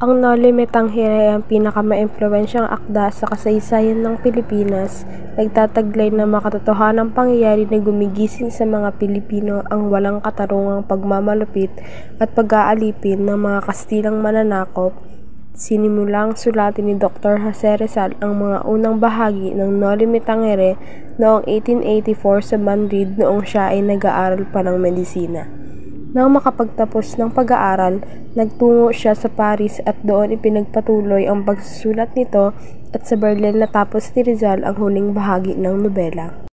Ang Noli Me Tangere ay ang pinakamaimpluwensyang akda sa kasaysayan ng Pilipinas, nagtataglay ng makatotohanang pangyayari na gumigising sa mga Pilipino ang walang katarungang pagmamalupit at pag-aalipin ng mga Kastilang mananakop. Sinimulang sulatin ni Dr. Jose Rizal ang mga unang bahagi ng Noli Me Tangere noong 1884 sa Madrid noong siya ay nag-aaral pa ng medisina. Nang makapagtapos ng pag-aaral, nagtungo siya sa Paris at doon ipinagpatuloy ang pagsusulat nito at sa Berlin natapos ni Rizal ang huling bahagi ng nobela.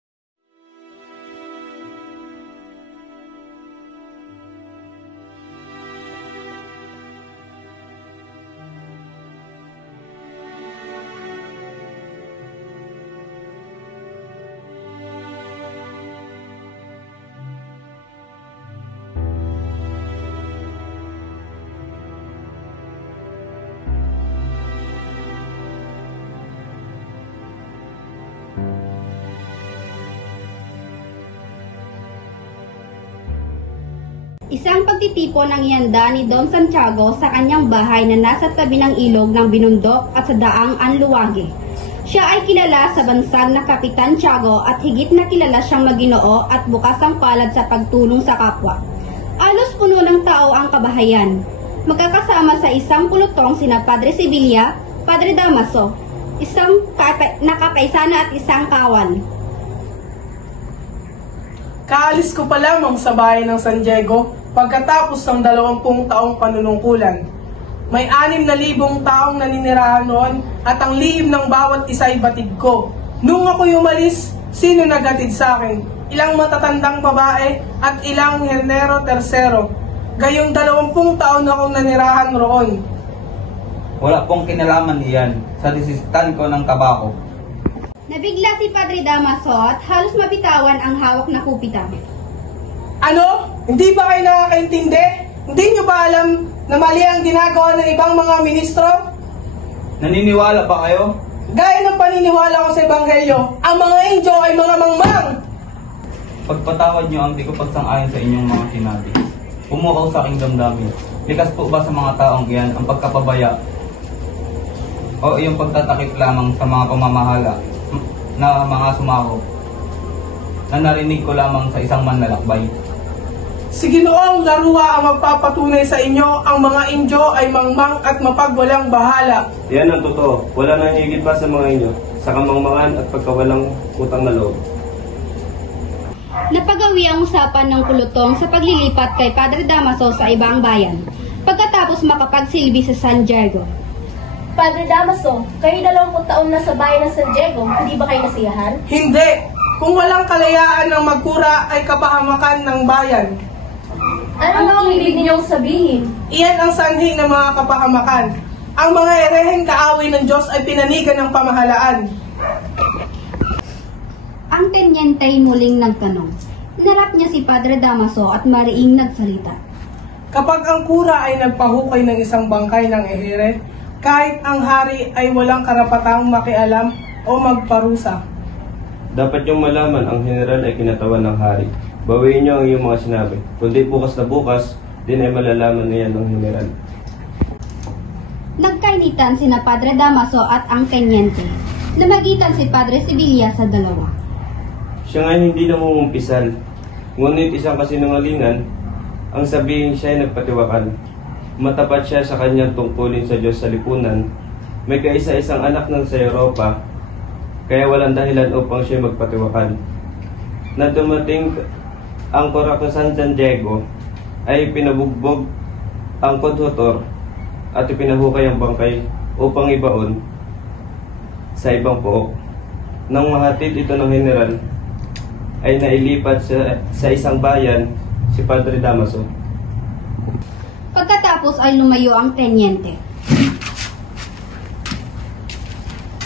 Isang pagtitipon ng ihanda ni Don Santiago sa kanyang bahay na nasa tabi ng ilog ng Binundok at sa daang Anluwage. Siya ay kilala sa bansag na Kapitan Tiago at higit na kilala siyang maginoo at bukas ang palad sa pagtulong sa kapwa. Alos puno ng tao ang kabahayan. Magkakasama sa isang pulutong sina Padre Sibilia, Padre Damaso, isang nakapaisana at isang kawan. Kaalis ko pa lamang sa bayan ng San Diego pagkatapos ng 20 taong panunungkulan. May 6,000 taong naninirahan noon at ang lihim ng bawat isa ay batid ko. Nung ako'y umalis, sino nagatid sa akin? Ilang matatandang babae at ilang Henero Tercero. Gayong 20 taon akong nanirahan roon. Wala pong kinalaman iyan sa desistan ko ng tabako. Nabigla si Padre Damaso at halos mabitawan ang hawak na kupitan. Ano? Hindi ba kayo nakakaintindi? Hindi nyo ba alam na mali ang ginagawa ng ibang mga ministro? Naniniwala ba kayo? Gaya ng paniniwala ko sa Ebanghelyo, ang mga Indio ay mga mangmang! Pagpatawad nyo ang di ko pagsang-ayon sa inyong mga sinabi. Pumukaw sa aking damdamin. Likas po ba sa mga taong iyan ang pagkapabaya o iyong pagtatakip lamang sa mga pamamahala na mga sumako na narinig ko lamang sa isang manlalakbay? Si Ginoong Larua ang magpapatunay sa inyo ang mga Indio ay mangmang at mapagwalang bahala. Yan ang totoo. Wala nang higit pa sa mga inyo sa kamangmangan at pagkawalang utang na loob. Napagawi ang usapan ng pulutong sa paglilipat kay Padre Damaso sa ibang bayan, pagkatapos makapagsilbi sa San Diego. Padre Damaso, kayo 20 taon na sa bayan ng San Diego, hindi ba kayo nasiyahan? Hindi! Kung walang kalayaan ng magkura ay kapahamakan ng bayan. Ano ang ibig ninyong sabihin? Iyan ang sanhi ng mga kapahamakan. Ang mga ereheng kaaway ng Diyos ay pinanigan ng pamahalaan. Ang tenyente ay muling nagtanong. Hinarap niya si Padre Damaso at mariing nagsalita. Kapag ang kura ay nagpahukay ng isang bangkay ng ehere, kahit ang hari ay walang karapatang makialam o magparusa. Dapat yung malaman ang general ay kinatawan ng hari. Bawiin niyo ang iyong mga sinabi. Kundi bukas na bukas, din ay malalaman na yan ng general. Nagkainitan sina Padre Damaso at ang tenyente. Namagitan si Padre Sibilia sa dalawa. Siya nga hindi namumumpisal. Ngunit isang kasinungalingan, ang sabihin siya ay nagpatiwakal. Matapat siya sa kanyang tungkulin sa Diyos sa lipunan. May kaisa-isang anak ng sa Europa, kaya walang dahilan upang siya magpatiwakal. Na dumating ang Coracosan San Diego, ay pinabugbog ang kodhotor at ipinahukay ang bangkay upang ibaon sa ibang pook. Nang mahatid ito ng general, ay nailipat sa isang bayan si Padre Damaso. Pagkatapos ay lumayo ang tenyente.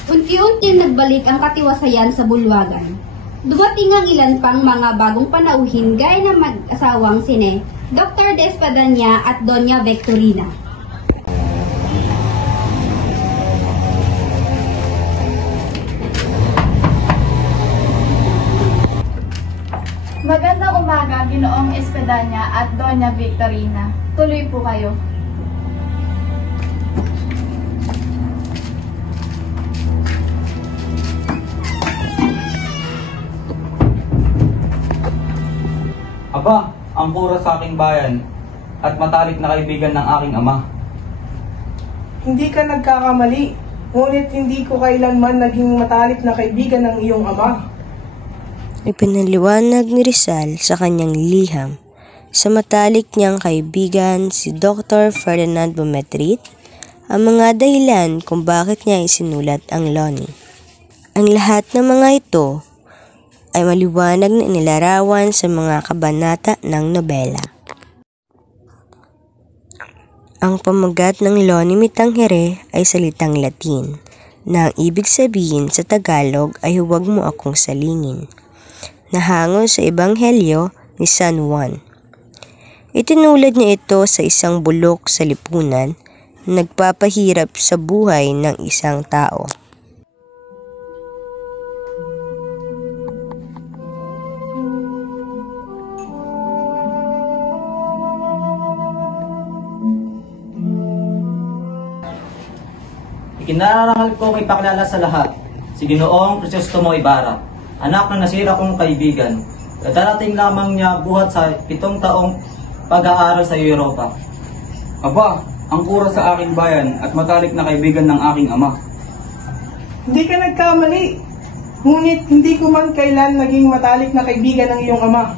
Unti-unti nagbalik ang katiwasayan sa bulwagan. Dumating ang ilan pang mga bagong panauhin gaya ng mag-asawang sine Dr. De Espadanya at Doña Victorina. Magandang umaga, Ginoong Espadanya at Doña Victorina. Tuloy po kayo. Aba, ang kura sa aking bayan at matalik na kaibigan ng aking ama. Hindi ka nagkakamali, ngunit hindi ko kailanman naging matalik na kaibigan ng iyong ama. Ipinaliwanag ni Rizal sa kanyang liham sa matalik niyang kaibigan si Dr. Ferdinand Bumetrit ang mga dahilan kung bakit niya isinulat ang Lonnie. Ang lahat ng mga ito ay maliwanag na inilarawan sa mga kabanata ng nobela. Ang pamagat ng Lonnie Mitangere ay salitang Latin na ang ibig sabihin sa Tagalog ay huwag mo akong salingin, nahango sa Ebanghelyo ni San Juan. Itinulad niya ito sa isang bulok sa lipunan na nagpapahirap sa buhay ng isang tao. Ikinararangal ko may pakilala sa lahat, si Ginoong Crisostomo Ibarra, anak ng nasira kong kaibigan. Darating lamang niya buhat sa 7 taong pag-aaral sa Europa. Aba, ang kura sa aking bayan at matalik na kaibigan ng aking ama. Hindi ka nagkamali, ngunit hindi ko man kailan naging matalik na kaibigan ng iyong ama.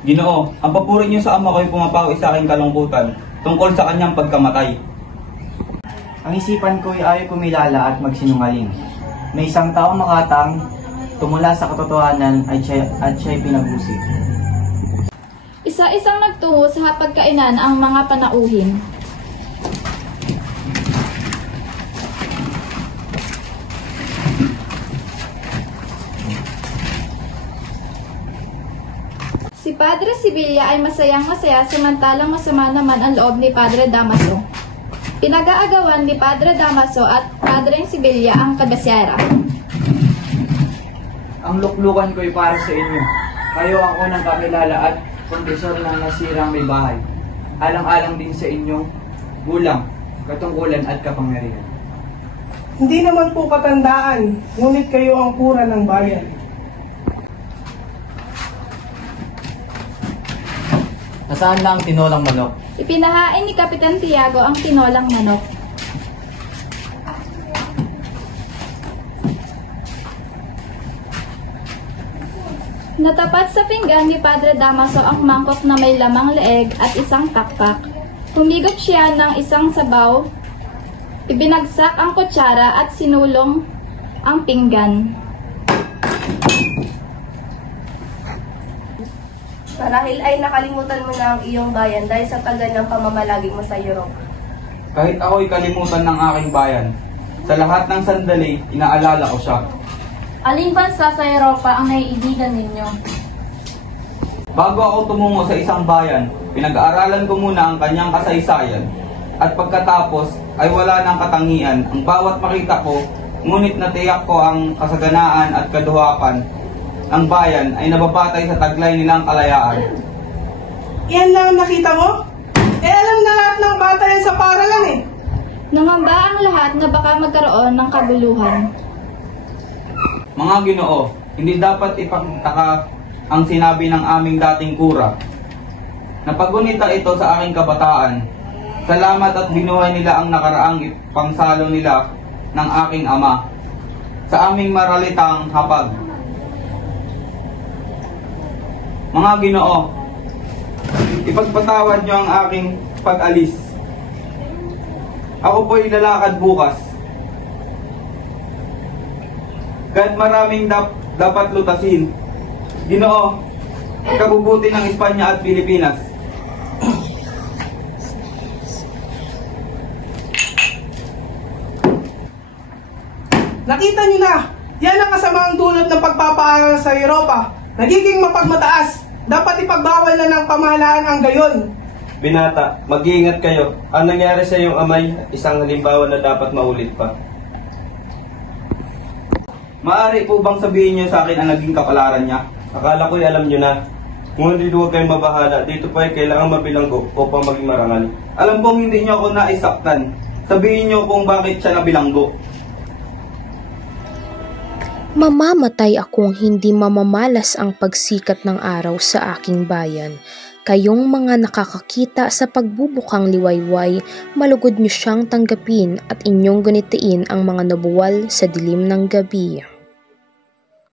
Ginoo, ang papuri niyo sa ama ko'y pumapawi sa aking kalungkutan tungkol sa kanyang pagkamatay. Ang isipan ko'y ayaw kumilala at magsinungaling. May isang taong makatang, tumula sa katotohanan at siya'y pinag-usig. Isa-isang nagtungo sa hapagkainan ang mga panauhin. Si Padre Sibilia ay masayang-masaya samantalang masama naman ang loob ni Padre Damaso. Pinag-aagawan ni Padre Damaso at Padre Sibilia ang kabasyera. Ang luklukan ko'y para sa inyo. Kayo ang unang kakilala at kondisyon ng nasirang may bahay. Alang-alang din sa inyong gulang, katungkulan at kapangyarihan. Hindi naman po katandaan, ngunit kayo ang kura ng bayan. Nasaan na ang tinolang manok? Ipinahain ni Kapitan Tiago ang tinolang manok. Natapat sa pinggan ni Padre Damaso ang mangkok na may lamang leeg at isang taktak. Humigop siya ng isang sabaw, ibinagsak ang kutsara at sinulong ang pinggan. Marahil ay nakalimutan mo na ang iyong bayan dahil sa tagal ng pamamalagi mo sa Europa. Kahit ako'y kalimutan ng aking bayan, sa lahat ng sandali, inaalala ko siya. Aling bansa sa Europa ang naiibigan ninyo? Bago ako tumungo sa isang bayan, pinag-aaralan ko muna ang kanyang kasaysayan. At pagkatapos ay wala ng katangian ang bawat makita ko, ngunit natiyak ko ang kasaganaan at kaduhapan. Ang bayan ay nababatay sa taglay nilang kalayaan. Iyan lang ang nakita mo? Alam na lahat ng bata yan sa paralan eh. Nangamba ang lahat na baka magkaroon ng kaguluhan. Mga Ginoo, hindi dapat ipagtaka ang sinabi ng aming dating kura. Napagunita ito sa aking kabataan. Salamat at binuhay nila ang nakaraang pangsalo nila ng aking ama sa aming maralitang hapag. Mga Ginoo, ipagpatawad niyo ang aking pag-alis. Ako po'y lalakad bukas. Kahit maraming dapat lutasin. Ginoo, ikabubuti ng Espanya at Pilipinas. Nakita niyo na, yan ang kasamang dulot ng pagpapaaral sa Europa. Nagiging mapagmataas. Dapat ipagbawal na ng pamahalaan ang gayon. Binata, mag-iingat kayo. Ang nangyari sa iyong amay, isang halimbawa na dapat maulit pa. Maaari po bang sabihin niyo sa akin ang naging kapalaran niya? Akala ko'y alam nyo na. Ngunit huwag kayong mabahala. Dito pa ay kailangan mabilanggo upang maging marangal. Alam kong hindi niyo ako naisaktan. Sabihin niyo kung bakit siya nabilanggo. Mamamatay akong hindi mamamalas ang pagsikat ng araw sa aking bayan. Kayong mga nakakakita sa pagbubukang liwayway, malugod niyo siyang tanggapin at inyong gunitain ang mga nabuwal sa dilim ng gabi.